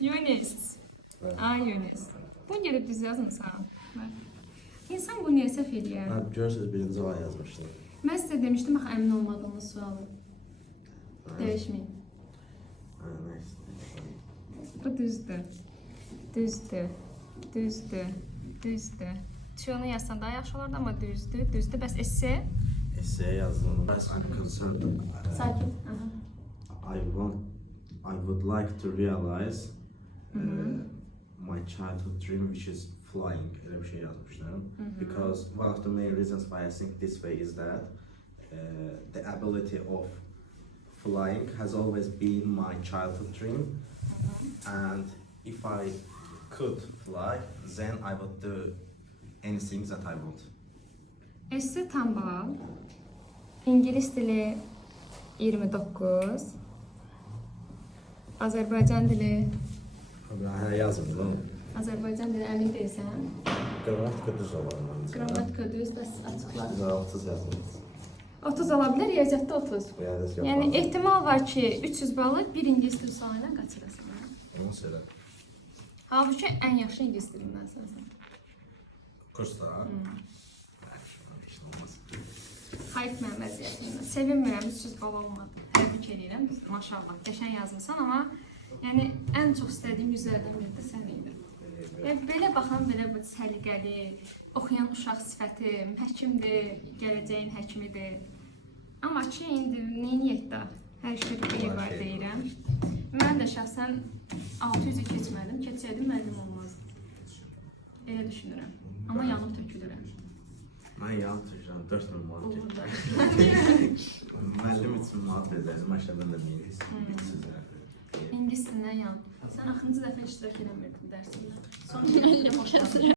Yunis. Ay Yunis. Bu gelip düz yazmısan. İnsan bu niyə səhv eləyər? Görürsünüz birinci A yazmışlar. Mən sizə demişdim axı əmin olmadığınız sualı. Dəyişməyin. Neyse. Bu düzdür. Düzdür. Düzdür. Düzdür. Tüyonu yazsan daha yaxşı olardı ama düzdür. Düzdür. Bəs esse? Essay yazdım. I'm concerned. Sakin. I would like to realize my childhood dream, which is flying. Öyle bir şey yazmışlarım. Because one of the main reasons why I think this way is that the ability of flying has always been my childhood dream. And if I could fly, then I would do anything that I want. Esse tam bal. İngilis dili 29. Azərbaycan dili. Ben yazmadım oğlum. Azərbaycan dili əmin deyilsən. Gramatika düz olur. Qrammatika düz, bəs açıqla. 30 yazdım. 30 ola bilər, riyaziyyatda 30. Yəni ehtimal var ki, 300 balı bir ingilis dili sualı ilə qaçırasın. Onu söyle. Halbuki ən yaxşı ingilis dilindən sənsən. Kursda. Hayıf mənim vəziyyətimdə. Sevinmirəm, 300 bal olmadı. Təbrik edirəm. Maşallah, qəşəng yazmısan, amma yəni ən çox istədiyim yüzlərdən biri də sən idin. Yəni belə baxan belə bu səliqəli, oxuyan uşaq sifətim, həkimdir, gələcəyin həkimidir. Amma ki indi neyniyək də hər şey bir var deyirəm. Mən də şəxsən 600-ü keçmədim, keçsəydim müəllim olmazdı. Elə düşünürəm. Amma yanıb tökülürəm. Ben yanlış düşünüyorum. 4000 manat. Müəllim üçün manat verəcəyim. Aşağı ben de miyiz? İngilisindən yan. Sən axırıncı dəfə iştirak eləmirdin dərsində. Son 50 boşladın.